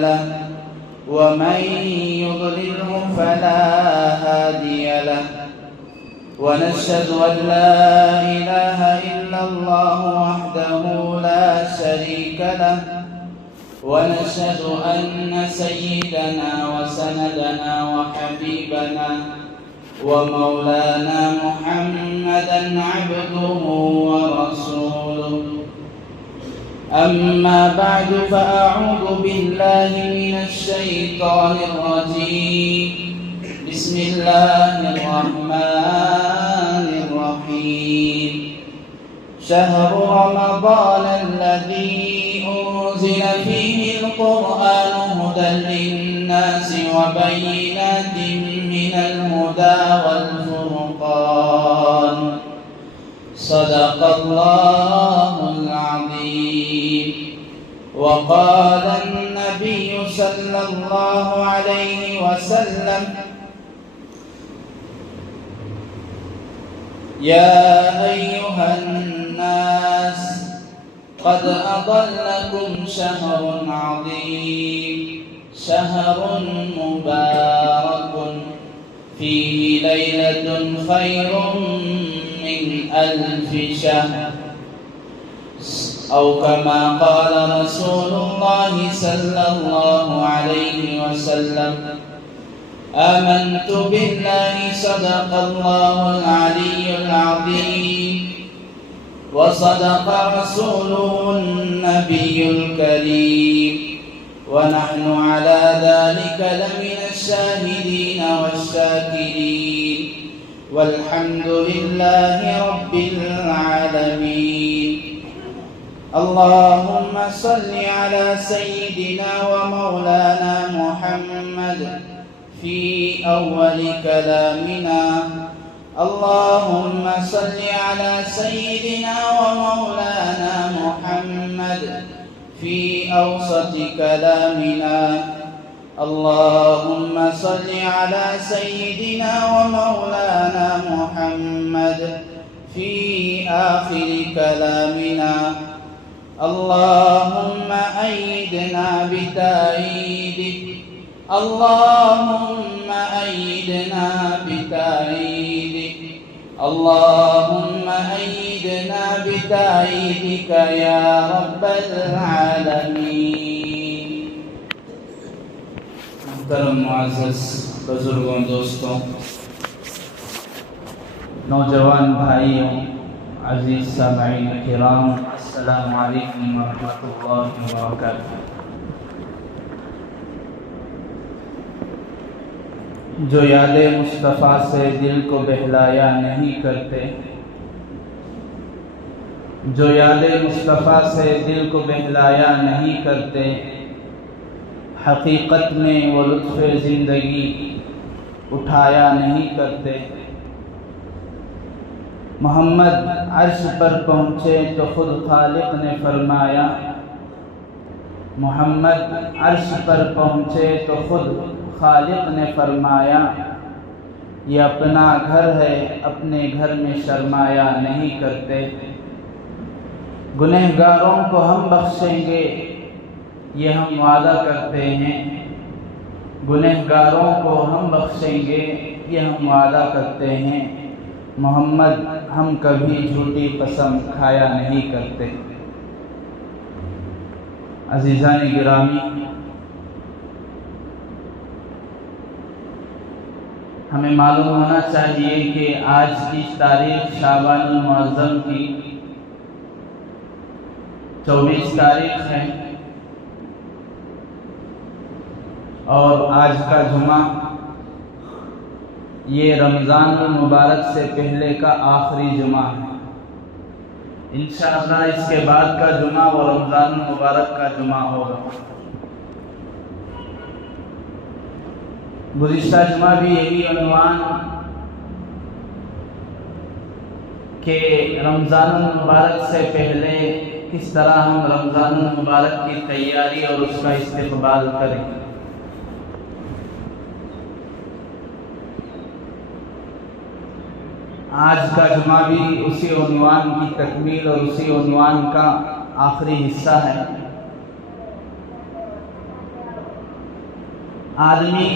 له ومن يضلله فلا هادي له ونشهد أن لا إله إلا الله وحده لا شريك له ونشهد أن سيدنا وسندنا وحبيبنا ومولانا محمدا عبده ورسوله. أما بعد فأعوذ بالله من الشيطان الرجيم. بسم الله الرحمن الرحيم. شهر رمضان الذي أنزل فيه القرآن هدى للناس وبينات من الهدى والفرقان. صدق الله العظيم. وقال النبي صلى الله عليه وسلم: يا أيها الناس قد أضلكم شهر عظيم شهر مبارك فيه ليلة خير من 1000 شهر أو كما قال رسول الله صلى الله عليه وسلم: آمنت بالله صدق الله العلي العظيم وصدق رسوله النبي الكريم ونحن على ذلك لمن الشاهدين والشاكرين والحمد لله رب العالمين. اللهم صل على سيدنا ومولانا محمد في أول كلامنا. اللهم صل على سيدنا ومولانا محمد في أوسط كلامنا. اللهم صل على سيدنا ومولانا محمد في آخر كلامنا. اللهم أيدنا بتأييدك. اللهم أيدنا بتأييدك. اللهم أيدنا بتأييدك يا رب العالمين. محترم معزز بزرگوں، دوستوں، نوجوان بھائیوں، عزیز سامعین کرام، السلام علیکم ورحمۃ اللہ وبرکاتہ۔ جو یاد مصطفیٰ سے دل کو بہلایا نہیں کرتے، جو یاد مصطفیٰ سے دل کو بہلایا نہیں کرتے، حقیقت میں وہ لطف زندگی اٹھایا نہیں کرتے۔ محمد عرش پر پہنچے تو خود خالق نے فرمایا، محمد عرش پر پہنچے تو خود خالق نے فرمایا، یہ اپنا گھر ہے، اپنے گھر میں سرمایہ نہیں کرتے۔ گنہگاروں کو ہم بخشیں گے، یہ ہم وعدہ کرتے ہیں۔ گنہگاروں کو ہم بخشیں گے، یہ ہم وعدہ کرتے ہیں۔ محمد ہم کبھی جھوٹی قسم کھایا نہیں کرتے۔ عزیزان گرامی، ہمیں معلوم ہونا چاہیے کہ آج کی تاریخ شعبان المعظم کی 24 تاریخ ہے، اور آج کا جمعہ یہ رمضان المبارک سے پہلے کا آخری جمعہ ہے۔ انشاءاللہ اس کے بعد کا جمعہ وہ رمضان المبارک کا جمعہ ہوگا۔ گزشتہ جمعہ بھی یہی عنوان کہ رمضان المبارک سے پہلے کس طرح ہم رمضان المبارک کی تیاری اور اس کا استقبال کریں۔ آج کا جمعہ بھی اسی عنوان کی تکمیل اور اسی عنوان کا آخری حصہ ہے۔ آدمی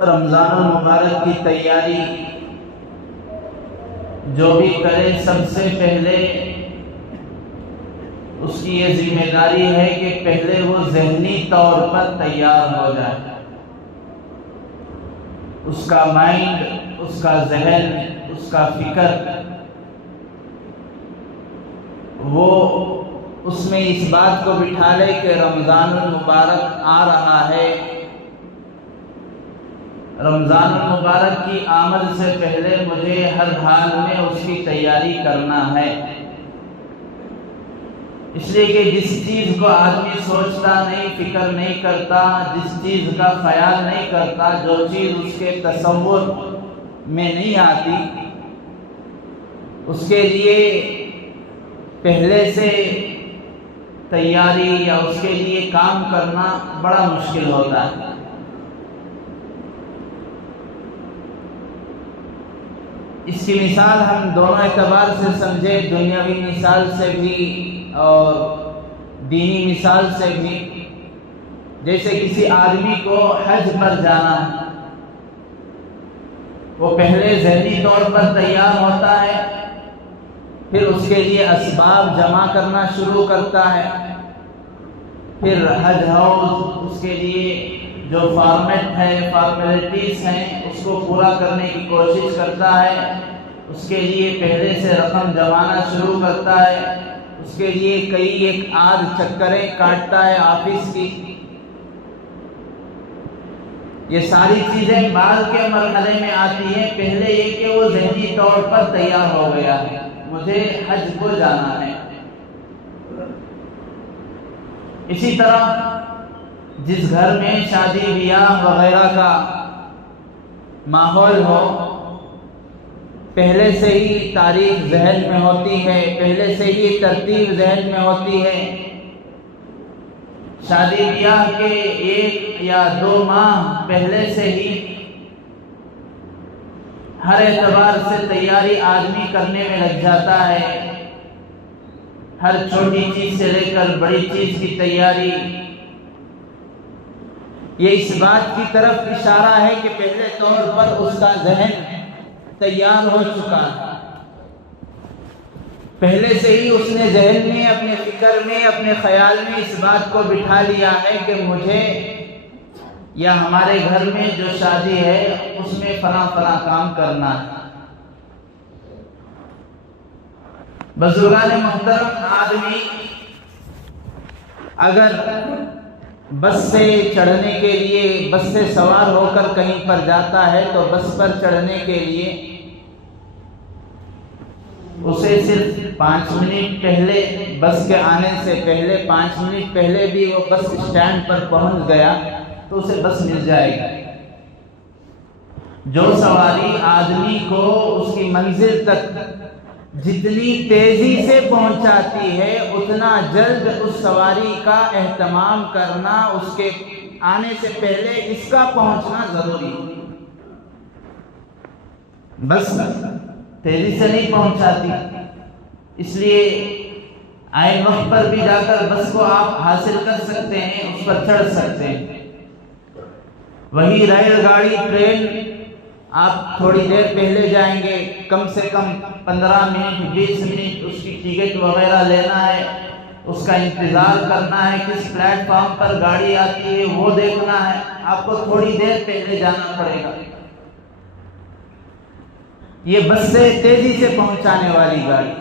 رمضان المبارک کی تیاری جو بھی کرے، سب سے پہلے اس کی یہ ذمہ داری ہے کہ پہلے وہ ذہنی طور پر تیار ہو جائے، اس کا مائنڈ، اس کا ذہن، اس کا فکر، وہ اس میں اس بات کو بٹھا لے کہ رمضان المبارک آ رہا ہے، رمضان المبارک کی آمد سے پہلے مجھے ہر حال میں اس کی تیاری کرنا ہے۔ اس لیے کہ جس چیز کو آدمی سوچتا نہیں، فکر نہیں کرتا، جس چیز کا خیال نہیں کرتا، جو چیز اس کے تصور میں نہیں آتی، اس کے لیے پہلے سے تیاری یا اس کے لیے کام کرنا بڑا مشکل ہوتا ہے۔ اس کی مثال ہم دونوں اعتبار سے سمجھے، دنیاوی مثال سے بھی اور دینی مثال سے بھی۔ جیسے کسی آدمی کو حج پر جانا ہے، وہ پہلے ذہنی طور پر تیار ہوتا ہے، پھر اس کے لیے اسباب جمع کرنا شروع کرتا ہے، پھر حج ہاؤس اس کے لیے جو فارمیٹ ہے، فارمیلٹیز ہیں، اس کو پورا کرنے کی کوشش کرتا ہے، اس کے لیے پہلے سے رقم جمانا شروع کرتا ہے، اس کے لیے کئی ایک آدھ چکریں کاٹتا ہے آفس کی۔ یہ ساری چیزیں بعد کے مرحلے میں آتی ہیں، پہلے یہ کہ وہ ذہنی طور پر تیار ہو گیا ہے، مجھے حج کو جانا ہے۔ اسی طرح جس گھر میں شادی بیاہ وغیرہ کا ماحول ہو، پہلے سے ہی تاریخ ذہن میں ہوتی ہے، پہلے سے ہی ترتیب ذہن میں ہوتی ہے، شادی بیاہ کے 1 یا 2 ماہ پہلے سے ہی ہر اعتبار سے تیاری آدمی کرنے میں لگ جاتا ہے، ہر چھوٹی چیز سے لے کر بڑی چیز کی تیاری۔ یہ اس بات کی طرف اشارہ ہے کہ پہلے طور پر اس کا ذہن تیار ہو چکا ہے، پہلے سے ہی اس نے ذہن میں، اپنے فکر میں، اپنے خیال میں اس بات کو بٹھا لیا ہے کہ مجھے یا ہمارے گھر میں جو شادی ہے اس میں فلاں فلاں کام کرنا ہے۔ بزرگان محترم، آدمی اگر بس سے چڑھنے کے لیے، بس سے سوار ہو کر کہیں پر جاتا ہے تو بس پر چڑھنے کے لیے اسے صرف 5 منٹ پہلے، بس کے آنے سے پہلے 5 منٹ پہلے بھی وہ بس اسٹینڈ پر پہنچ گیا تو اسے بس مل جائے گی۔ جو سواری آدمی کو اس کی منزل تک جتنی تیزی سے پہنچاتی ہے، اتنا جلد اس سواری کا اہتمام کرنا، اس کے آنے سے پہلے اس کا پہنچنا ضروری ہے۔ بس تیزی سے نہیں پہنچاتی، اس لیے آئے وقت پر بھی جا کر بس کو آپ حاصل کر سکتے ہیں، اس پر چڑھ سکتے ہیں۔ وہی ریل گاڑی، ٹرین، آپ تھوڑی دیر پہلے جائیں گے، کم سے کم 15 منٹ 20 منٹ اس کی ٹکٹ وغیرہ لینا ہے، اس کا انتظار کرنا ہے، کس پلیٹ فارم پر گاڑی آتی ہے وہ دیکھنا ہے، آپ کو تھوڑی دیر پہلے جانا پڑے گا۔ یہ بس سے تیزی سے پہنچانے والی گاڑی۔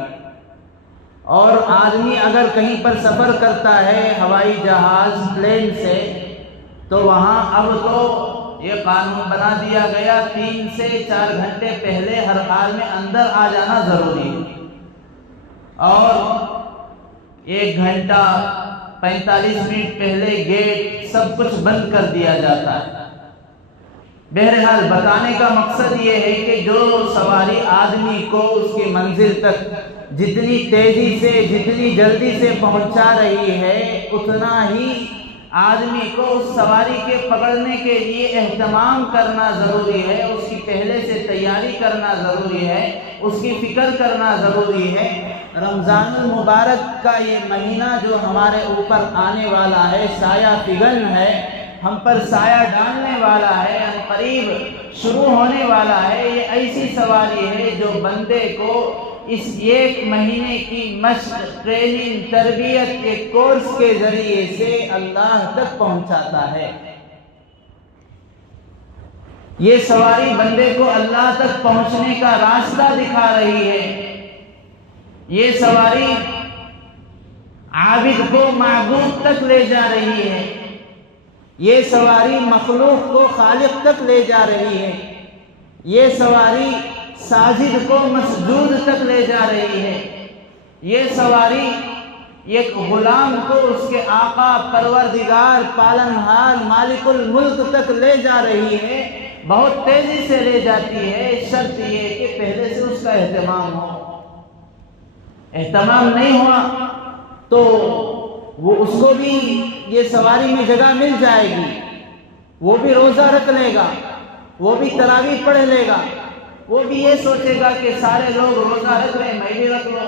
اور آدمی اگر کہیں پر سفر کرتا ہے ہوائی جہاز، پلین سے، تو وہاں اب تو یہ قانون بنا دیا گیا 3 سے 4 گھنٹے پہلے ہر حال میں اندر آ جانا ضروری ہے، اور 1 گھنٹہ 45 منٹ پہلے گیٹ سب کچھ بند کر دیا جاتا ہے۔ بہرحال بتانے کا مقصد یہ ہے کہ جو سواری آدمی کو اس کی منزل تک جتنی تیزی سے، جتنی جلدی سے پہنچا رہی ہے، اتنا ہی آدمی کو اس سواری کے پکڑنے کے لیے اہتمام کرنا ضروری ہے، اس کی پہلے سے تیاری کرنا ضروری ہے، اس کی فکر کرنا ضروری ہے۔ رمضان المبارک کا یہ مہینہ جو ہمارے اوپر آنے والا ہے، سایہ فگن ہے، ہم پر سایہ ڈالنے والا ہے، ان قریب شروع ہونے والا ہے۔ یہ ایسی سواری ہے جو بندے کو اس 1 مہینے کی مشق، ٹریننگ، تربیت کے کورس کے ذریعے سے اللہ تک پہنچاتا ہے۔ یہ سواری بندے کو اللہ تک پہنچنے کا راستہ دکھا رہی ہے۔ یہ سواری عابد کو معبود تک لے جا رہی ہے۔ یہ سواری مخلوق کو خالق تک لے جا رہی ہے۔ یہ سواری ساجد کو مسجود تک لے جا رہی ہے۔ یہ سواری ایک غلام کو اس کے آقا، پروردگار، پالنہار، مالک الملک تک لے جا رہی ہے۔ بہت تیزی سے لے جاتی ہے، شرط یہ کہ پہلے سے اس کا اہتمام ہو۔ اہتمام نہیں ہوا تو وہ اس کو بھی یہ سواری میں جگہ مل جائے گی، وہ بھی روزہ رکھ لے گا، وہ بھی تراویح پڑھ لے گا، وہ بھی یہ سوچے گا کہ سارے لوگ روزہ رکھ رہے ہیں میں بھی رکھ لوں،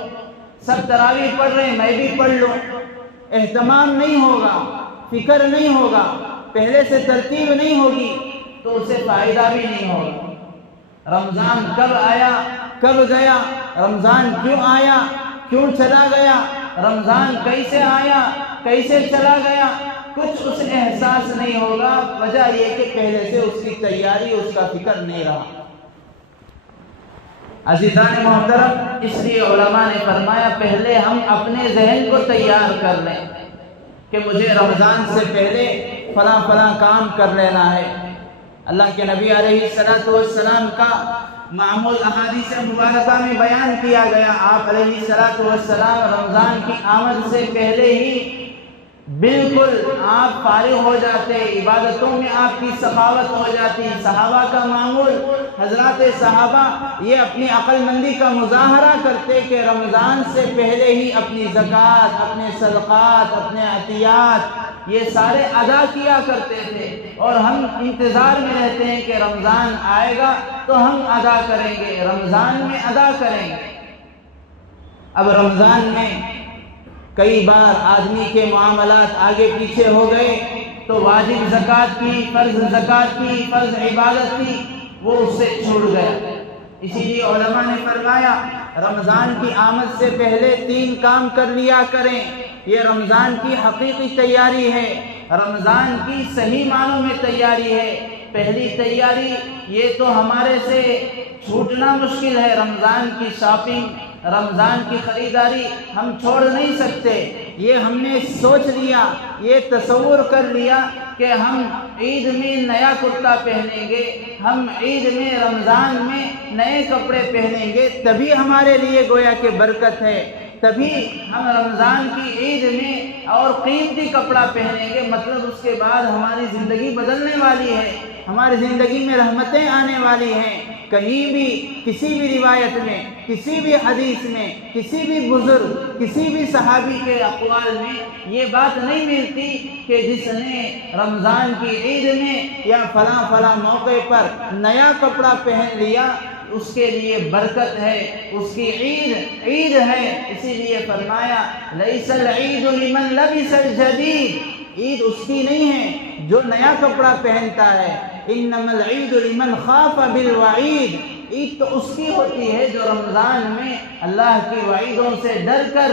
سب تراویح پڑھ رہے ہیں میں بھی پڑھ لوں۔ اہتمام نہیں ہوگا، فکر نہیں ہوگا، پہلے سے ترتیب نہیں ہوگی تو اسے فائدہ بھی نہیں ہوگا۔ رمضان کب آیا، کب گیا، رمضان کیوں آیا، کیوں چلا گیا، رمضان کیسے آیا، کیسے چلا گیا، کچھ اسے احساس نہیں ہوگا۔ وجہ یہ کہ پہلے سے اس کی تیاری، اس کا فکر نہیں رہا۔ عزیزان محترم، اس لیے علماء نے فرمایا پہلے ہم اپنے ذہن کو تیار کر لیں کہ مجھے رمضان سے پہلے فلاں فلاں کام کر لینا ہے۔ اللہ کے نبی علیہ السلام کا معمول احادیث مبارکہ میں بیان کیا گیا۔ آپ علیہ السلام رمضان کی آمد سے پہلے ہی بالکل آپ فارغ ہو جاتے، عبادتوں میں آپ کی سخاوت ہو جاتی۔ صحابہ کا معمول، حضرات صحابہ یہ اپنی عقل مندی کا مظاہرہ کرتے کہ رمضان سے پہلے ہی اپنی زکوٰۃ، اپنے صدقات، اپنے عطیات یہ سارے ادا کیا کرتے تھے، اور ہم انتظار میں رہتے ہیں کہ رمضان آئے گا تو ہم ادا کریں گے، رمضان میں ادا کریں گے۔ اب رمضان میں کئی بار آدمی کے معاملات آگے پیچھے ہو گئے تو واجب زکوٰۃ کی، فرض زکوٰۃ کی، فرض عبادت کی، وہ اس سے چھوٹ گیا۔ اسی لیے علماء نے فرمایا رمضان کی آمد سے پہلے 3 کام کر لیا کریں۔ یہ رمضان کی حقیقی تیاری ہے، رمضان کی صحیح معنوں میں تیاری ہے۔ پہلی تیاری یہ تو ہمارے سے چھوٹنا مشکل ہے، رمضان کی شاپنگ، رمضان کی خریداری ہم چھوڑ نہیں سکتے۔ یہ ہم نے سوچ لیا، یہ تصور کر لیا کہ ہم عید میں نیا کرتا پہنیں گے، ہم عید میں، رمضان میں نئے کپڑے پہنیں گے، تبھی ہمارے لیے گویا کہ برکت ہے، تبھی ہم رمضان کی عید میں اور قیمتی کپڑا پہنیں گے، مطلب اس کے بعد ہماری زندگی بدلنے والی ہے، ہماری زندگی میں رحمتیں آنے والی ہیں۔ کہیں بھی کسی بھی روایت میں، کسی بھی حدیث میں، کسی بھی بزرگ، کسی بھی صحابی کے اقوال میں یہ بات نہیں ملتی کہ جس نے رمضان کی عید میں یا فلاں فلاں موقع پر نیا کپڑا پہن لیا اس کے لیے برکت ہے، اس کی عید ہے۔ اسی لیے فرمایا لیس العید لمن لبس الجدید، عید اس کی نہیں ہے جو نیا کپڑا پہنتا ہے، انما العید لمن خاف بالوعید، عید تو اس کی ہوتی ہے جو رمضان میں اللہ کی وعیدوں سے ڈر کر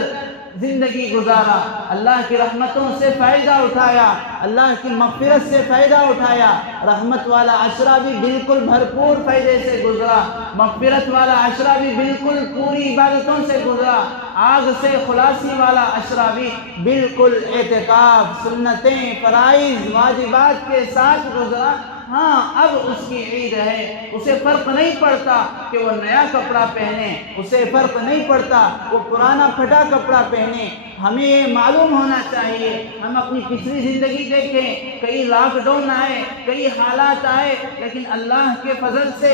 زندگی گزارا، اللہ کی رحمتوں سے فائدہ اٹھایا، اللہ کی مغفرت سے فائدہ اٹھایا۔ رحمت والا عشرہ بھی بالکل بھرپور فائدے سے گزرا، مغفرت والا عشرہ بھی بالکل پوری عبادتوں سے گزرا، آگ سے خلاصی والا عشرہ بھی بالکل اعتکاف، سنتیں، فرائض، واجبات کے ساتھ گزرا۔ ہاں اب اس کی عید ہے، اسے فرق نہیں پڑتا کہ وہ نیا کپڑا پہنے، اسے فرق نہیں پڑتا وہ پرانا پھٹا کپڑا پہنے۔ ہمیں یہ معلوم ہونا چاہیے، ہم اپنی پچھلی زندگی دیکھیں، کئی لاک ڈاؤن آئے، کئی حالات آئے، لیکن اللہ کے فضل سے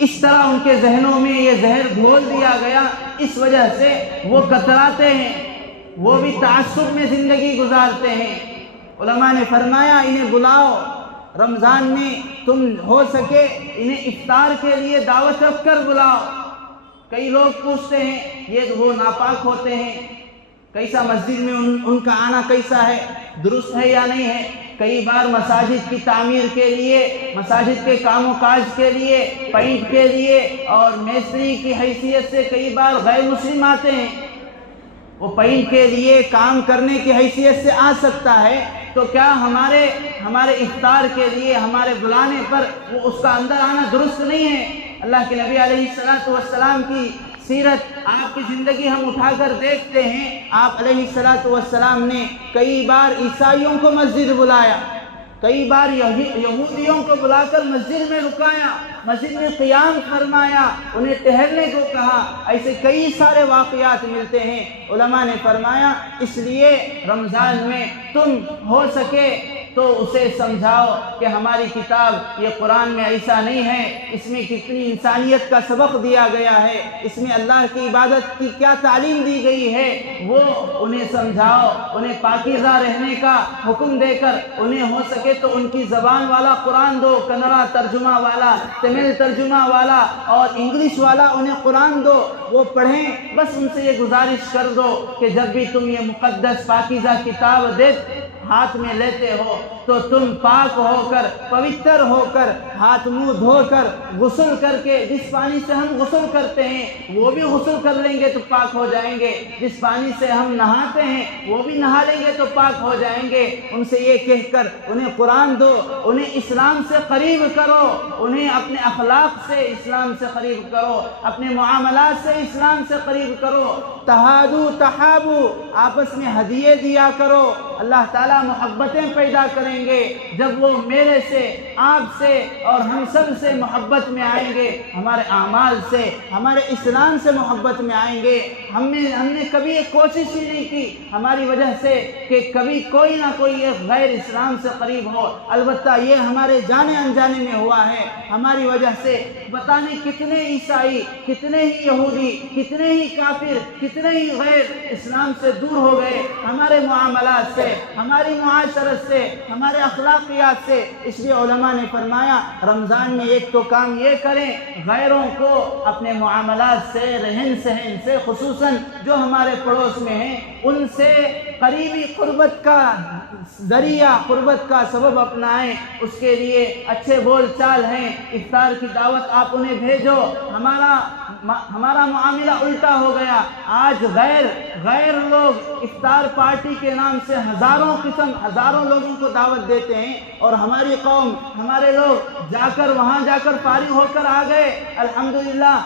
اس طرح ان کے ذہنوں میں یہ زہر گھول دیا گیا، اس وجہ سے وہ کتراتے ہیں، وہ بھی تعصب میں زندگی گزارتے ہیں۔ علماء نے فرمایا انہیں بلاؤ، رمضان میں تم ہو سکے انہیں افطار کے لیے دعوت رکھ کر بلاؤ۔ کئی لوگ پوچھتے ہیں یہ وہ ناپاک ہوتے ہیں، کیسا مسجد میں ان کا آنا کیسا ہے، درست ہے یا نہیں ہے؟ کئی بار مساجد کی تعمیر کے لیے، مساجد کے کام و کاج کے لیے، پینٹ کے لیے اور میستری کی حیثیت سے کئی بار غیر مسلم آتے ہیں۔ وہ پینٹ کے لیے کام کرنے کی حیثیت سے آ سکتا ہے، تو کیا ہمارے افطار کے لیے ہمارے بلانے پر وہ اس کا اندر آنا درست نہیں ہے؟ اللہ کے نبی علیہ السلام کی سیرت، آپ کی زندگی ہم اٹھا کر دیکھتے ہیں، آپ علیہ السلام نے کئی بار عیسائیوں کو مسجد بلایا، کئی بار یہودیوں کو بلا کر مسجد میں رکایا، مسجد میں قیام فرمایا، انہیں ٹہلنے کو کہا۔ ایسے کئی سارے واقعات ملتے ہیں۔ علماء نے فرمایا اس لیے رمضان میں تم ہو سکے تو اسے سمجھاؤ کہ ہماری کتاب یہ قرآن میں ایسا نہیں ہے، اس میں کتنی انسانیت کا سبق دیا گیا ہے، اس میں اللہ کی عبادت کی کیا تعلیم دی گئی ہے، وہ انہیں سمجھاؤ، انہیں پاکیزہ رہنے کا حکم دے کر انہیں ہو سکے تو ان کی زبان والا قرآن دو، کنڑا ترجمہ والا، تمل ترجمہ والا اور انگلش والا انہیں قرآن دو، وہ پڑھیں۔ بس ان سے یہ گزارش کر دو کہ جب بھی تم یہ مقدس پاکیزہ کتاب ہاتھ میں لیتے ہو تو تم پاک ہو کر، پوتر ہو کر، ہاتھ منہ دھو کر، غسل کر کے، جس پانی سے ہم غسل کرتے ہیں وہ بھی غسل کر لیں گے تو پاک ہو جائیں گے، جس پانی سے ہم نہاتے ہیں وہ بھی نہا لیں گے تو پاک ہو جائیں گے۔ ان سے یہ کہہ کر انہیں قرآن دو، انہیں اسلام سے قریب کرو، انہیں اپنے اخلاق سے اسلام سے قریب کرو، اپنے معاملات سے اسلام سے قریب کرو۔ تہادو تحابو، آپس میں ہدیے دیا کرو، اللہ تعالیٰ محبتیں پیدا کریں گے جب وہ میرے سے، آپ سے اور ہم سب سے محبت میں آئیں گے، ہمارے اعمال سے، ہمارے اسلام سے محبت میں آئیں گے۔ ہم نے کبھی ایک کوشش ہی نہیں کی ہماری وجہ سے کہ کبھی کوئی نہ کوئی ایک غیر اسلام سے قریب ہو، البتہ یہ ہمارے جانے انجانے میں ہوا ہے۔ ہماری وجہ سے پتہ نہیں کتنے عیسائی، کتنے ہی یہودی، کتنے ہی کافر، کتنے ہی غیر اسلام سے دور ہو گئے، ہمارے معاملات سے، ہماری معاشرت سے، ہمارے اخلاقیات سے۔ اس لیے علماء نے فرمایا رمضان میں ایک تو کام یہ کریں، غیروں کو اپنے معاملات سے، رہن سہن سے، خصوصاً جو ہمارے پڑوس میں ہیں ان سے قریبی قربت کا ذریعہ، قربت کا سبب اپنائیں، اس کے لیے اچھے بول چال ہیں، افطار کی دعوت آپ انہیں بھیجو۔ ہمارا معاملہ الٹا ہو گیا، آج غیر لوگ افطار پارٹی کے نام سے ہزاروں لوگوں کو دعوت دیتے ہیں، اور ہماری قوم، ہمارے لوگ وہاں جا کر فارغ ہو کر آ گئے، الحمدللہ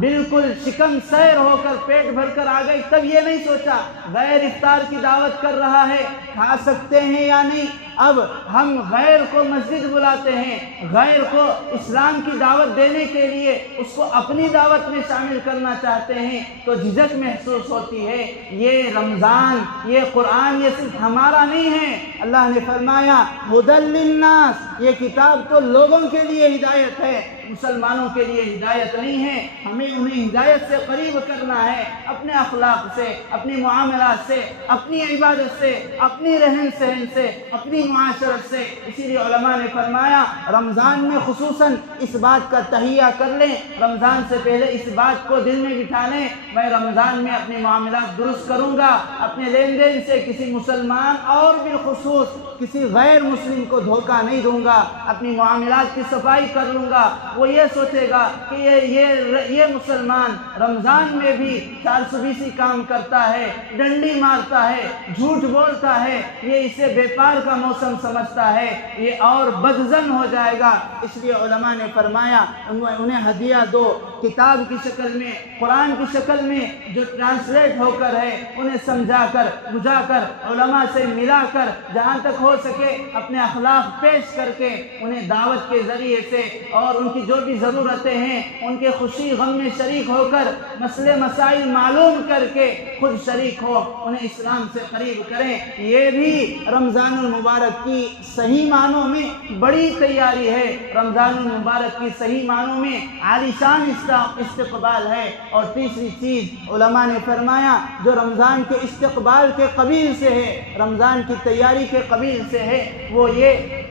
بالکل شکم سیر ہو کر، پیٹ بھر کر آ گئے، تب یہ نہیں سوچا غیر افطار کی دعوت کر رہا ہے، کھا سکتے ہیں یا نہیں۔ اب ہم غیر کو مسجد بلاتے ہیں، غیر کو اسلام کی دعوت دینے کے لیے اس کو اپنی دعوت میں شامل کرنا چاہتے ہیں تو جھجک محسوس ہوتی ہے۔ یہ رمضان، یہ قرآن، یہ صرف ہمارا نہیں ہے۔ اللہ نے فرمایا ھدی للناس، یہ کتاب تو لوگوں کے لیے ہدایت ہے، مسلمانوں کے لیے ہدایت نہیں ہے۔ ہمیں انہیں ہدایت سے قریب کرنا ہے، اپنے اخلاق سے، اپنی معاملات سے، اپنی عبادت سے، اپنی رہن سہن سے، اپنی معاشرت سے۔ اسی لیے علماء نے فرمایا رمضان میں خصوصاً اس بات کا تہیہ کر لیں، رمضان سے پہلے اس بات کو دل میں بٹھا لیں، میں رمضان میں اپنے معاملات درست کروں گا، اپنے لین دین سے کسی مسلمان اور بالخصوص کسی غیر مسلم کو دھوکہ نہیں دوں گا، اپنی معاملات کی صفائی کر لوں گا۔ وہ یہ سوچے گا کہ یہ مسلمان رمضان میں بھی 420 کام کرتا ہے، ڈنڈی مارتا ہے، جھوٹ بولتا ہے، یہ اسے بیپار کا موسم سمجھتا ہے، یہ اور بدظن ہو جائے گا۔ اس لیے علماء نے فرمایا انہیں ہدیہ دو، کتاب کی شکل میں، قرآن کی شکل میں جو ٹرانسلیٹ ہو کر ہے انہیں سمجھا کر بجھا کر علماء سے ملا کر جہاں تک ہو سکے اپنے اخلاق پیش کر کے انہیں دعوت کے ذریعے سے اور ان کی جو بھی ضرورتیں ہیں ان کے خوشی غم میں شریک ہو کر مسئلے مسائل معلوم کر کے خود شریک ہو، انہیں اسلام سے قریب کریں۔ یہ بھی رمضان المبارک کی صحیح معنوں میں بڑی تیاری ہے، رمضان المبارک کی صحیح معنوں میں عالیشان استقبال ہے۔ اور تیسری چیز علماء نے فرمایا جو رمضان کے استقبال کے قبیل سے ہے، رمضان کی تیاری کے قبیل سے ہے، وہ یہ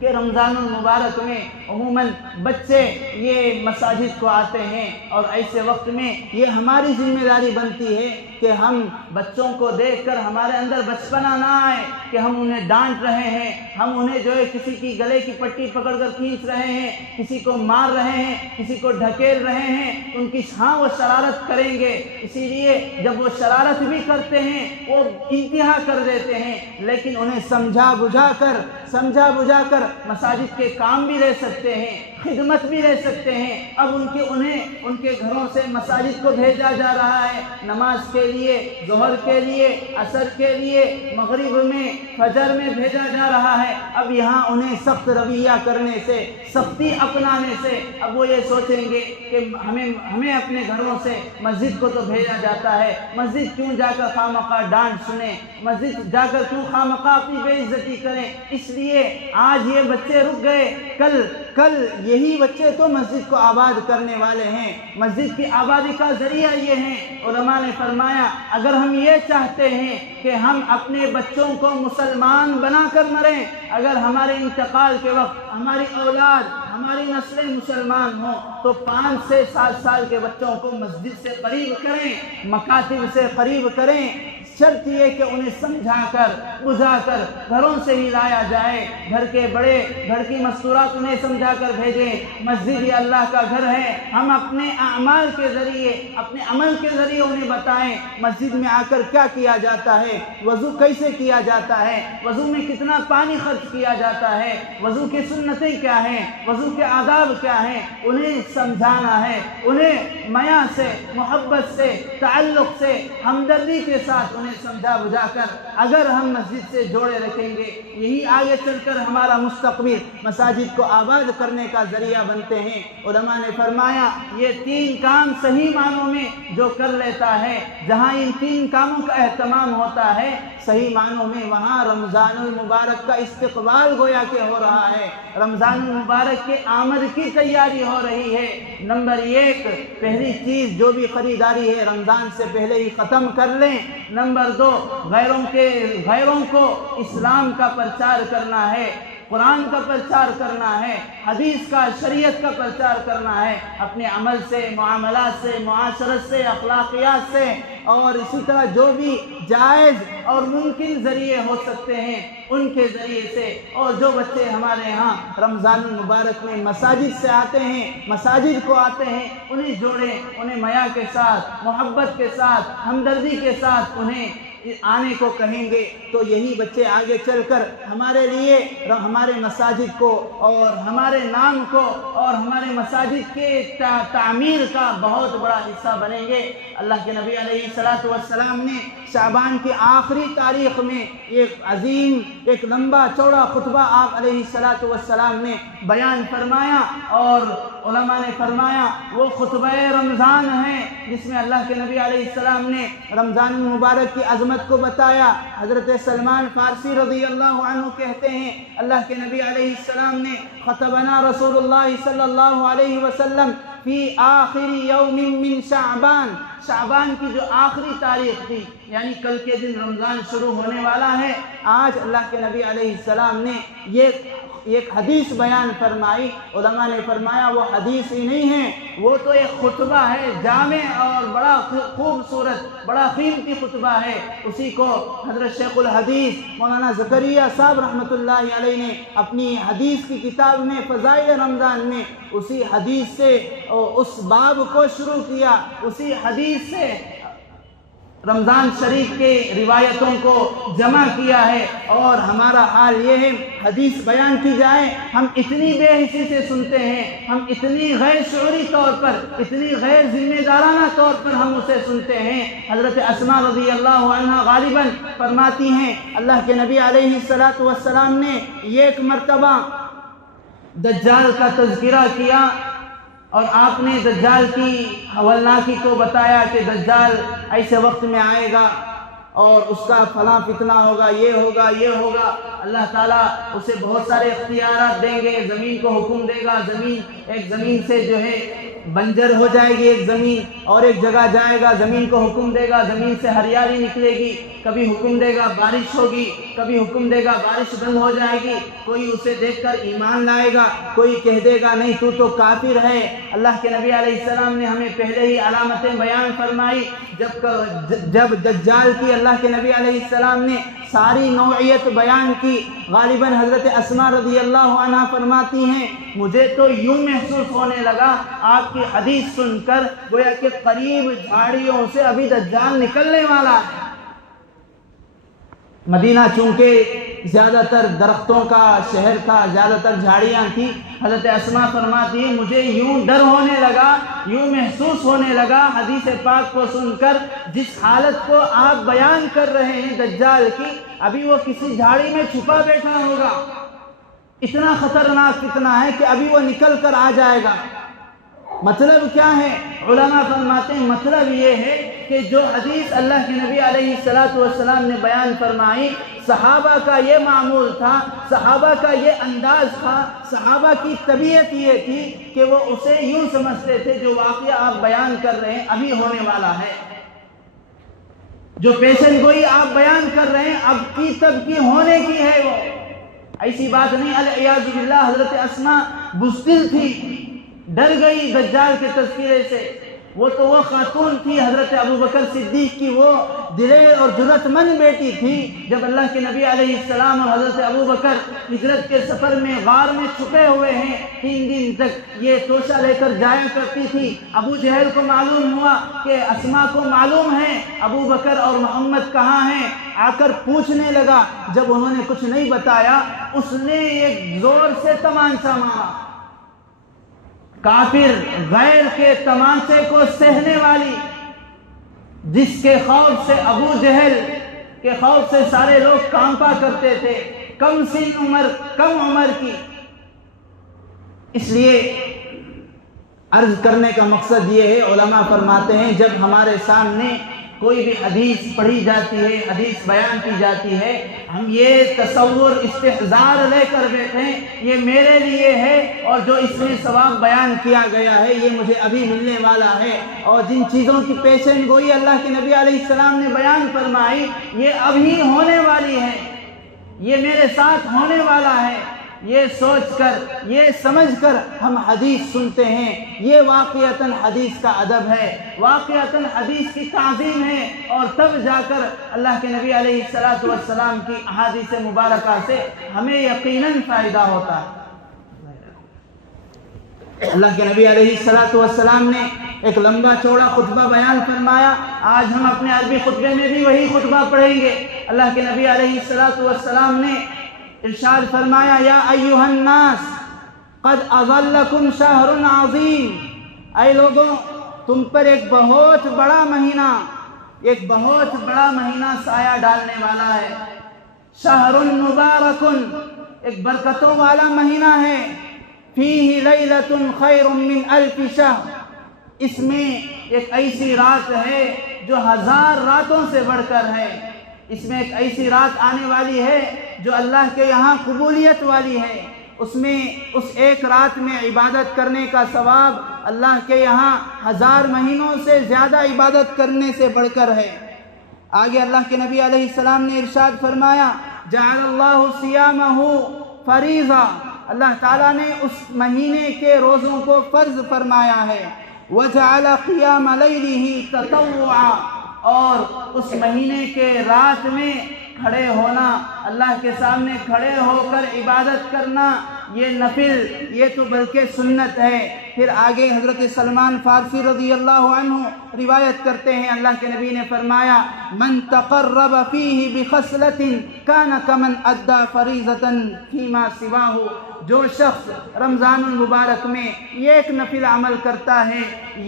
کہ رمضان المبارک میں عموماً بچے یہ مساجد کو آتے ہیں، اور ایسے وقت میں یہ ہماری ذمہ داری بنتی ہے کہ ہم بچوں کو دیکھ کر ہمارے اندر بچپنا نہ آئے کہ ہم انہیں ڈانٹ رہے ہیں، ہم انہیں جو ہے کسی کی گلے کی پٹی پکڑ کر کھینچ رہے ہیں، کسی کو مار رہے ہیں، کسی کو ڈھکیل رہے ہیں، ان کی وہ شرارت کریں گے۔ اسی لیے جب وہ شرارت بھی کرتے ہیں وہ انتہا کر دیتے ہیں، لیکن انہیں سمجھا بجھا کر مساجد کے کام بھی لے سکتے ہیں، خدمت بھی لے سکتے ہیں۔ اب انہیں ان کے گھروں سے مساجد کو بھیجا جا رہا ہے نماز کے لیے، ظہر کے لیے، عصر کے لیے، مغرب میں، فجر میں بھیجا جا رہا ہے۔ اب یہاں انہیں سخت رویہ کرنے سے، سختی اپنانے سے اب وہ یہ سوچیں گے کہ ہمیں اپنے گھروں سے مسجد کو تو بھیجا جاتا ہے، مسجد کیوں جا کر خواہ ڈانٹ سنیں، مسجد جا کر کیوں خواہ اپنی بے عزتی کریں۔ اس لیے آج یہ بچے رک گئے، کل یہی بچے تو مسجد کو آباد کرنے والے ہیں، مسجد کی آبادی کا ذریعہ یہ ہیں۔ علماء نے فرمایا اگر ہم یہ چاہتے ہیں کہ ہم اپنے بچوں کو مسلمان بنا کر مریں، اگر ہمارے انتقال کے وقت ہماری اولاد، ہماری نسلیں مسلمان ہوں، تو 5 سے 7 سال کے بچوں کو مسجد سے قریب کریں، مکاتب سے قریب کریں۔ شرط یہ کہ انہیں سمجھا کر بجھا کر گھروں سے ہی لایا جائے، گھر کے بڑے، گھر کی مستورات انہیں سمجھا کر بھیجیں۔ مسجد یہ اللہ کا گھر ہے، ہم اپنے اعمال کے ذریعے، اپنے عمل کے ذریعے انہیں بتائیں مسجد میں آ کر کیا کیا جاتا ہے، وضو کیسے کیا جاتا ہے، وضو میں کتنا پانی خرچ کیا جاتا ہے، وضو کی سنتیں کیا ہیں، وضو کے آداب کیا ہیں، انہیں سمجھانا ہے۔ انہیں میاں سے، محبت سے، تعلق سے، ہمدردی کے ساتھ انہیں سمجھا بجھا کر اگر ہم مسجد سے جوڑے رکھیں گے، یہی آگے چل کر ہمارا مستقبل مساجد کو آباد کرنے کا ذریعہ بنتے ہیں۔ علماء نے فرمایا یہ 3 کام صحیح معنوں میں جو کر لیتا ہے، جہاں ان 3 کاموں کا اہتمام ہوتا ہے صحیح معنوں میں، وہاں رمضان المبارک کا استقبال گویا کہ ہو رہا ہے، رمضان المبارک کے آمد کی تیاری ہو رہی ہے۔ نمبر 1، پہلی چیز جو بھی خریداری ہے رمضان سے پہلے ہی ختم کر لیں۔ نمبر 2، غیروں کو اسلام کا پرچار کرنا ہے، قرآن کا پرچار کرنا ہے، حدیث کا، شریعت کا پرچار کرنا ہے، اپنے عمل سے، معاملات سے، معاشرت سے، اخلاقیات سے، اور اسی طرح جو بھی جائز اور ممکن ذریعے ہو سکتے ہیں ان کے ذریعے سے۔ اور جو بچے ہمارے ہاں رمضان المبارک میں مساجد سے آتے ہیں، مساجد کو آتے ہیں، انہیں جوڑیں، انہیں میاں کے ساتھ، محبت کے ساتھ، ہمدردی کے ساتھ انہیں آنے کو کہیں گے، تو یہی بچے آگے چل کر ہمارے لیے، ہمارے مساجد کو اور ہمارے نام کو اور ہمارے مساجد کے تعمیر کا بہت بڑا حصہ بنیں گے۔ اللہ کے نبی علیہ السلام نے شعبان کی آخری تاریخ میں ایک عظیم، ایک لمبا چوڑا خطبہ آپ علیہ السلام نے بیان فرمایا، اور علماء نے فرمایا وہ خطبہ رمضان ہے جس میں اللہ کے نبی علیہ السلام نے رمضان المبارک کی عظمت کو بتایا۔ حضرت سلمان فارسی رضی اللہ عنہ کہتے ہیں اللہ کے نبی علیہ السلام نے خطبنا رسول اللہ صلی اللہ علیہ وسلم فی آخر یوم من شعبان کی جو آخری تاریخ تھی، یعنی کل کے دن رمضان شروع ہونے والا ہے، آج اللہ کے نبی علیہ السلام نے یہ ایک حدیث بیان فرمائی۔ علماء نے فرمایا وہ حدیث ہی نہیں ہے، وہ تو ایک خطبہ ہے، جامع اور بڑا خوبصورت، بڑا قیمتی خطبہ ہے۔ اسی کو حضرت شیخ الحدیث مولانا زکریا صاحب رحمۃ اللہ علیہ نے اپنی حدیث کی کتاب میں فضائل رمضان میں اسی حدیث سے اس باب کو شروع کیا، اسی حدیث سے رمضان شریف کے روایتوں کو جمع کیا ہے، اور ہمارا حال یہ ہے حدیث بیان کی جائے ہم اتنی بے حسی سے سنتے ہیں، ہم اتنی غیر شعوری طور پر، اتنی غیر ذمہ دارانہ طور پر ہم اسے سنتے ہیں۔ حضرت اسماء رضی اللہ عنہا غالباً فرماتی ہیں اللہ کے نبی علیہ السلام نے ایک مرتبہ دجال کا تذکرہ کیا، اور آپ نے دجال کی ہولناکی کو بتایا کہ دجال ایسے وقت میں آئے گا اور اس کا فلاں فتنہ ہوگا، یہ ہوگا، یہ ہوگا۔ اللہ تعالیٰ اسے بہت سارے اختیارات دیں گے، زمین کو حکم دے گا، زمین سے جو ہے بنجر ہو جائے گی ایک زمین، اور ایک جگہ جائے گا، زمین کو حکم دے گا، زمین سے ہریالی نکلے گی، کبھی حکم دے گا بارش ہوگی، کبھی حکم دے گا بارش بند ہو جائے گی، کوئی اسے دیکھ کر ایمان لائے گا، کوئی کہہ دے گا نہیں تو کافر ہے۔ اللہ کے نبی علیہ السلام نے ہمیں پہلے ہی علامتیں بیان فرمائی۔ جب دجال کی اللہ کے نبی علیہ السلام نے ساری نوعیت بیان کی، غالباً حضرت اسماء رضی اللہ عنہ فرماتی ہیں مجھے تو یوں محسوس ہونے لگا آپ کی حدیث سن کر گویا کہ قریب جھاڑیوں سے ابھی دجال نکلنے والا ہے۔ مدینہ چونکہ زیادہ تر درختوں کا شہر تھا، زیادہ تر جھاڑیاں تھیں، حضرت اسماء فرماتی ہیں مجھے یوں ڈر ہونے لگا، یوں محسوس ہونے لگا حدیث پاک کو سن کر، جس حالت کو آپ بیان کر رہے ہیں دجال کی، ابھی وہ کسی جھاڑی میں چھپا بیٹھا ہوگا، اتنا خطرناک فتنہ ہے کہ ابھی وہ نکل کر آ جائے گا۔ مطلب کیا ہے؟ علماء فرماتے ہیں مطلب یہ ہے کہ جو حدیث اللہ کے نبی علیہ السلام نے بیان فرمائی، صحابہ کا یہ معمول تھا، صحابہ کا یہ انداز تھا، صحابہ کی طبیعت یہ تھی کہ وہ اسے یوں سمجھتے تھے جو واقعہ آپ بیان کر رہے ہیں ابھی ہونے والا ہے، جو پیشن گوئی آپ بیان کر رہے ہیں اب کی تب کی ہونے کی ہے، وہ ایسی بات نہیں۔ العیاذ باللہ حضرت اسماء بزدل تھی، ڈر گئی دجال کے تذکرے سے۔ وہ تو وہ خاتون تھی، حضرت ابوبکر صدیق کی وہ دلیر اور جرأت مند بیٹی تھی۔ جب اللہ کے نبی علیہ السلام اور حضرت ابوبکر ہجرت کے سفر میں غار میں چھپے ہوئے ہیں، 3 دن تک یہ توشہ لے کر جایا کرتی تھی۔ ابو جہل کو معلوم ہوا کہ اسماء کو معلوم ہے ابوبکر اور محمد کہاں ہیں، آ کر پوچھنے لگا۔ جب انہوں نے کچھ نہیں بتایا، اس نے ایک زور سے تمانچہ مارا۔ کافر غیر کے تمانچے کو سہنے والی، جس کے خوف سے ابو جہل کے خوف سے سارے لوگ کانپا کرتے تھے، کم سن عمر، کم عمر کی۔ اس لیے عرض کرنے کا مقصد یہ ہے، علماء فرماتے ہیں جب ہمارے سامنے کوئی بھی حدیث پڑھی جاتی ہے، حدیث بیان کی جاتی ہے، ہم یہ تصور استحضار لے کر بیٹھے ہیں یہ میرے لیے ہے، اور جو اس میں ثواب بیان کیا گیا ہے یہ مجھے ابھی ملنے والا ہے، اور جن چیزوں کی پیشن گوئی اللہ کے نبی علیہ السلام نے بیان فرمائی یہ ابھی ہونے والی ہے، یہ میرے ساتھ ہونے والا ہے، یہ سوچ کر، یہ سمجھ کر ہم حدیث سنتے ہیں۔ یہ واقعتاً حدیث کا ادب ہے، واقعتاً حدیث کی تعظیم ہے، اور تب جا کر اللہ کے نبی علیہ السلام کی احادیث مبارکہ سے ہمیں یقیناً فائدہ ہوتا ہے۔ اللہ کے نبی علیہ السلام نے ایک لمبا چوڑا خطبہ بیان فرمایا، آج ہم اپنے عربی خطبے میں بھی وہی خطبہ پڑھیں گے۔ اللہ کے نبی علیہ السلام نے ارشاد فرمایا یا ایھا الناس قد اظلکم شہر عظیم، اے لوگوں تم پر ایک بہت بڑا مہینہ سایہ ڈالنے والا ہے، شہر مبارک، ایک برکتوں والا مہینہ ہے، فیہ لیلۃ خیر من الف شہر، اس میں ایک ایسی رات ہے جو 1000 راتوں سے بڑھ کر ہے، اس میں ایک ایسی رات آنے والی ہے جو اللہ کے یہاں قبولیت والی ہے، اس میں اس ایک رات میں عبادت کرنے کا ثواب اللہ کے یہاں 1000 مہینوں سے زیادہ عبادت کرنے سے بڑھ کر ہے۔ آگے اللہ کے نبی علیہ السلام نے ارشاد فرمایا جعل اللہ صیامہ فریضہ، اللہ تعالیٰ نے اس مہینے کے روزوں کو فرض فرمایا ہے، وجعل قیام لیلہ تطوعا، اور اس مہینے کے رات میں کھڑے ہونا، اللہ کے سامنے کھڑے ہو کر عبادت کرنا، یہ نفل، یہ تو بلکہ سنت ہے، پھر آگے حضرت سلمان فارسی رضی اللہ عنہ روایت کرتے ہیں، اللہ کے نبی نے فرمایا من تقرب فیہ بخصلۃ کان کمن ادى فریضۃ فیما سواہ، جو شخص رمضان المبارک میں ایک نفل عمل کرتا ہے،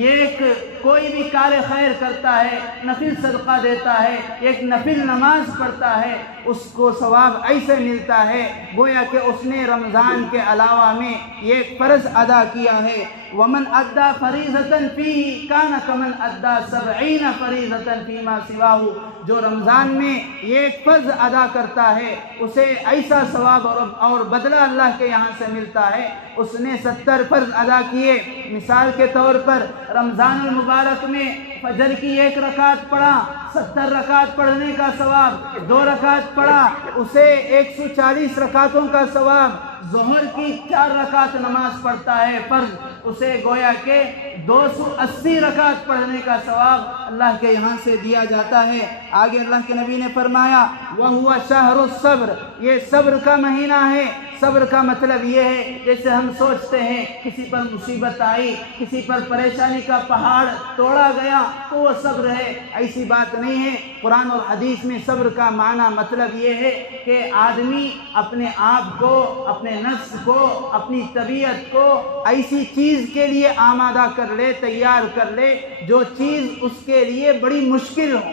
ایک کوئی بھی کار خیر کرتا ہے، نفل صدقہ دیتا ہے، ایک نفل نماز پڑھتا ہے، اس کو ثواب ایسے ملتا ہے گویا کہ اس نے رمضان کے علاوہ میں ایک فرض ادا کیا ہے۔ ومن ادى فریضۃ فیہ کان کمن ادى 70 فریضۃ فیما سواہ، جو رمضان میں ایک فرض ادا کرتا ہے اسے ایسا ثواب اور بدلہ اللہ کے یہاں سے ملتا ہے اس نے 70 فرض ادا کیے۔ مثال کے طور پر رمضان المبارک میں فجر کی 1 رکعت پڑھا، 70 رکعت پڑھنے کا ثواب، 2 رکعت پڑھا اسے 140 رکعتوں کا ثواب، ظہر کی 4 رکعت نماز پڑھتا ہے فرض، اسے گویا کہ 280 رکعت پڑھنے کا ثواب اللہ کے یہاں سے دیا جاتا ہے۔ آگے اللہ کے نبی نے فرمایا وَهُوَ شَهْرُ الصَّبْرِ، یہ صبر کا مہینہ ہے۔ صبر کا مطلب یہ ہے جیسے ہم سوچتے ہیں کسی پر مصیبت آئی، کسی پر پریشانی کا پہاڑ توڑا گیا تو وہ صبر ہے، ایسی بات نہیں ہے۔ قرآن اور حدیث میں صبر کا معنی مطلب یہ ہے کہ آدمی اپنے آپ کو، اپنے نفس کو، اپنی طبیعت کو ایسی چیز کے لیے آمادہ کر لے، تیار کر لے جو چیز اس کے لیے بڑی مشکل ہو،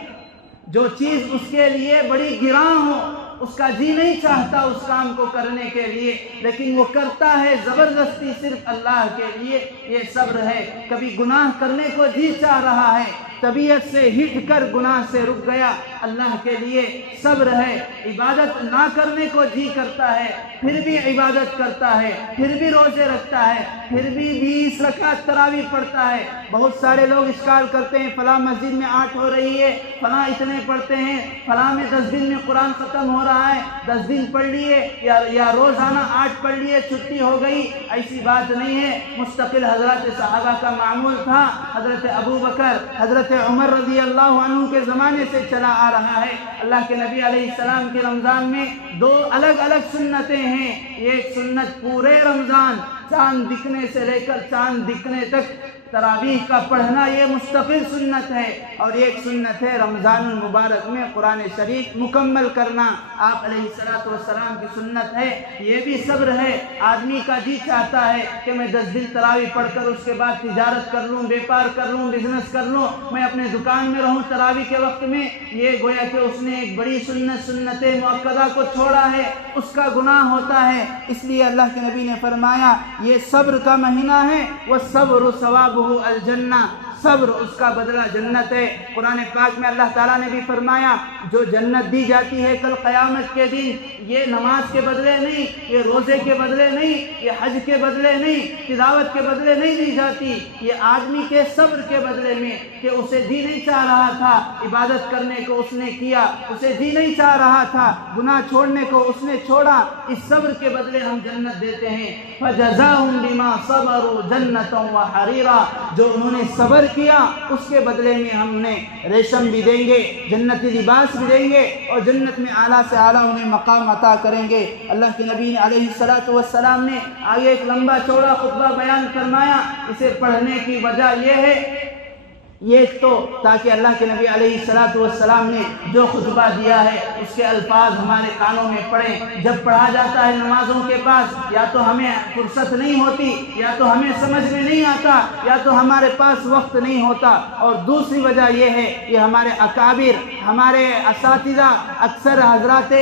جو چیز اس کے لیے بڑی گراں ہو، اس کا جی نہیں چاہتا اس کام کو کرنے کے لیے لیکن وہ کرتا ہے زبردستی صرف اللہ کے لیے، یہ صبر ہے۔ کبھی گناہ کرنے کو جی چاہ رہا ہے، طبیعت سے ہٹ کر گناہ سے رک گیا، اللہ کے لیے صبر ہے۔ عبادت نہ کرنے کو جی کرتا ہے پھر بھی عبادت کرتا ہے، پھر بھی روزے رکھتا ہے، پھر بھی 20 رکعت تراویح پڑھتا ہے۔ بہت سارے لوگ اشکال کرتے ہیں فلاں مسجد میں 8 ہو رہی ہے، فلاں اتنے پڑھتے ہیں، فلاں میں 10 دن میں قرآن ختم ہو رہا ہے، 10 دن پڑھ لیے یا روزانہ 8 پڑھ لیے چھٹی ہو گئی، ایسی بات نہیں ہے۔ مستقل حضرات صحابہ کا معمول تھا، حضرت ابو بکر، حضرت عمر رضی اللہ عنہ کے زمانے سے چلا آ رہا ہے۔ اللہ کے نبی علیہ السلام کے رمضان میں 2 الگ الگ سنتیں ہیں، ایک سنت پورے رمضان چاند دکھنے سے لے کر چاند دکھنے تک تراویح کا پڑھنا، یہ مستقل سنت ہے، اور ایک سنت ہے رمضان المبارک میں قرآن شریف مکمل کرنا، آپ علیہ السلام کی سنت ہے۔ یہ بھی صبر ہے۔ آدمی کا جی چاہتا ہے کہ میں 10 دن تراویح پڑھ کر اس کے بعد تجارت کر لوں، بیپار کر لوں، بزنس کر لوں، میں اپنے دکان میں رہوں تراویح کے وقت میں، یہ گویا کہ اس نے ایک بڑی سنت مؤکدہ کو چھوڑا ہے، اس کا گناہ ہوتا ہے۔ اس لیے اللہ کے نبی نے فرمایا یہ صبر کا مہینہ ہے، وَالصَّبْرُ ثَوَابُهُ الْجَنَّةُ، صبر اس کا بدلہ جنت ہے۔ قرآن پاک میں اللہ تعالیٰ نے بھی فرمایا جو جنت دی جاتی ہے کل قیامت کے دن، یہ نماز کے بدلے نہیں، یہ روزے کے بدلے نہیں، یہ حج کے بدلے نہیں، تلاوت کے بدلے نہیں دی جاتی، یہ آدمی کے صبر کے بدلے میں، کہ اسے جی نہیں چاہ رہا تھا عبادت کرنے کو اس نے کیا، اسے جی نہیں چاہ رہا تھا گناہ چھوڑنے کو اس نے چھوڑا، اس صبر کے بدلے ہم جنت دیتے ہیں۔ فَجَزَاهُمْ بِمَا صَبَرُوا جَنَّةً وَحَرِيرًا، جو انہوں نے صبر کیا اس کے بدلے میں ہم انہیں ریشم بھی دیں گے، جنتی لباس بھی دیں گے، اور جنت میں اعلیٰ سے اعلیٰ انہیں مقام عطا کریں گے۔ اللہ کے نبی علیہ السلام نے آگے ایک لمبا چوڑا خطبہ بیان فرمایا، اسے پڑھنے کی وجہ یہ ہے، یہ تو تاکہ اللہ کے نبی علیہ السلام نے جو خطبہ دیا ہے اس کے الفاظ ہمارے کانوں میں پڑیں۔ جب پڑھا جاتا ہے نمازوں کے پاس یا تو ہمیں فرصت نہیں ہوتی، یا تو ہمیں سمجھ میں نہیں آتا، یا تو ہمارے پاس وقت نہیں ہوتا، اور دوسری وجہ یہ ہے کہ ہمارے اکابر، ہمارے اساتذہ، اکثر حضرات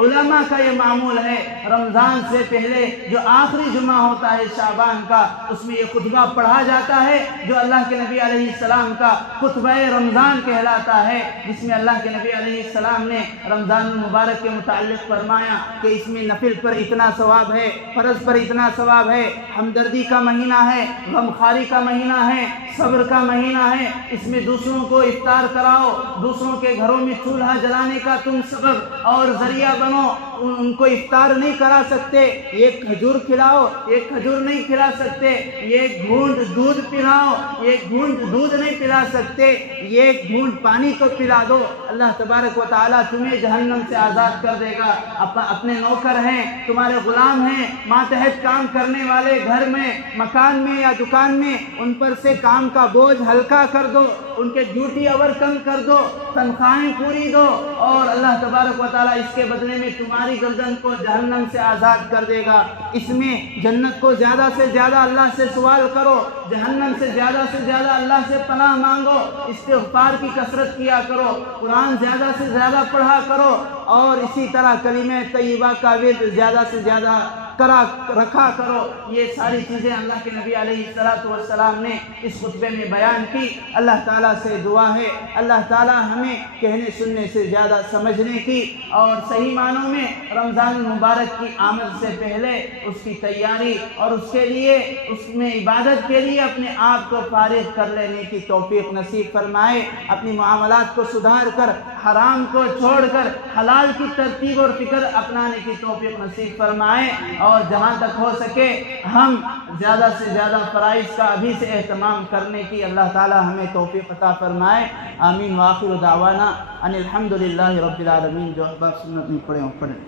علماء کا یہ معمول ہے رمضان سے پہلے جو آخری جمعہ ہوتا ہے شعبان کا، اس میں یہ خطبہ پڑھا جاتا ہے جو اللہ کے نبی علیہ السلام کا خطبہ رمضان کہلاتا ہے، جس میں اللہ کے نبی علیہ السلام نے رمضان المبارک کے متعلق فرمایا کہ اس میں نفل پر اتنا ثواب ہے، فرض پر اتنا ثواب ہے، ہمدردی کا مہینہ ہے، غمخواری کا مہینہ ہے، صبر کا مہینہ ہے، اس میں دوسروں کو افطار کراؤ، دوسروں کے گھروں میں چولہا جلانے کا تم سبب اور ذریعہ بنو، ان کو افطار نہیں کرا سکتے، ایک کھجور کھلاؤ، ایک کھجور نہیں کھلا سکتے، ایک گھونٹ دودھ پلاؤ، ایک گھونٹ دودھ نہیں پلا سکتے، ایک گھونٹ پانی تو پلا دو، اللہ تبارک و تعالیٰ تمہیں جہنم سے آزاد کر دے گا۔ اپنے نوکر ہیں، تمہارے غلام ہیں، ماتحت کام کرنے والے گھر میں، مکان میں یا دکان میں، ان پر سے کام کا بوجھ ہلکا کر دو، ان کے ڈیوٹی اور کم کر دو، تنخواہیں پوری دو، اور اللہ تبارک و تعالیٰ اس کے بدلے میں تمہاری گردن کو جہنم سے آزاد کر دے گا۔ اس میں جنت کو زیادہ سے زیادہ اللہ سے سوال کرو، جہنم سے زیادہ اللہ سے پناہ مانگو، استغفار کی کثرت کیا کرو، قرآن زیادہ سے زیادہ پڑھا کرو، اور اسی طرح کلمہ طیبہ کا ورد زیادہ سے زیادہ رکھا کرو۔ یہ ساری چیزیں اللہ کے نبی علیہ السلام نے اس خطبے میں بیان کی۔ اللہ تعالیٰ سے دعا ہے اللہ تعالیٰ ہمیں کہنے سننے سے زیادہ سمجھنے کی اور صحیح معنوں میں رمضان المبارک کی آمد سے پہلے اس کی تیاری اور اس کے لیے اس میں عبادت کے لیے اپنے آپ کو فارغ کر لینے کی توفیق نصیب فرمائے۔ اپنی معاملات کو سدھار کر حرام کو چھوڑ کر حلال کی ترتیب اور فکر اپنانے کی توفیق نصیب فرمائے، اور جہاں تک ہو سکے ہم زیادہ سے زیادہ فرائض کا ابھی سے اہتمام کرنے کی اللہ تعالی ہمیں توفیق عطا فرمائے۔ آمین۔ وآخر دعوانا ان الحمدللہ رب العالمین۔ جو احباب سنت میں پڑھے ہوں پڑھیں۔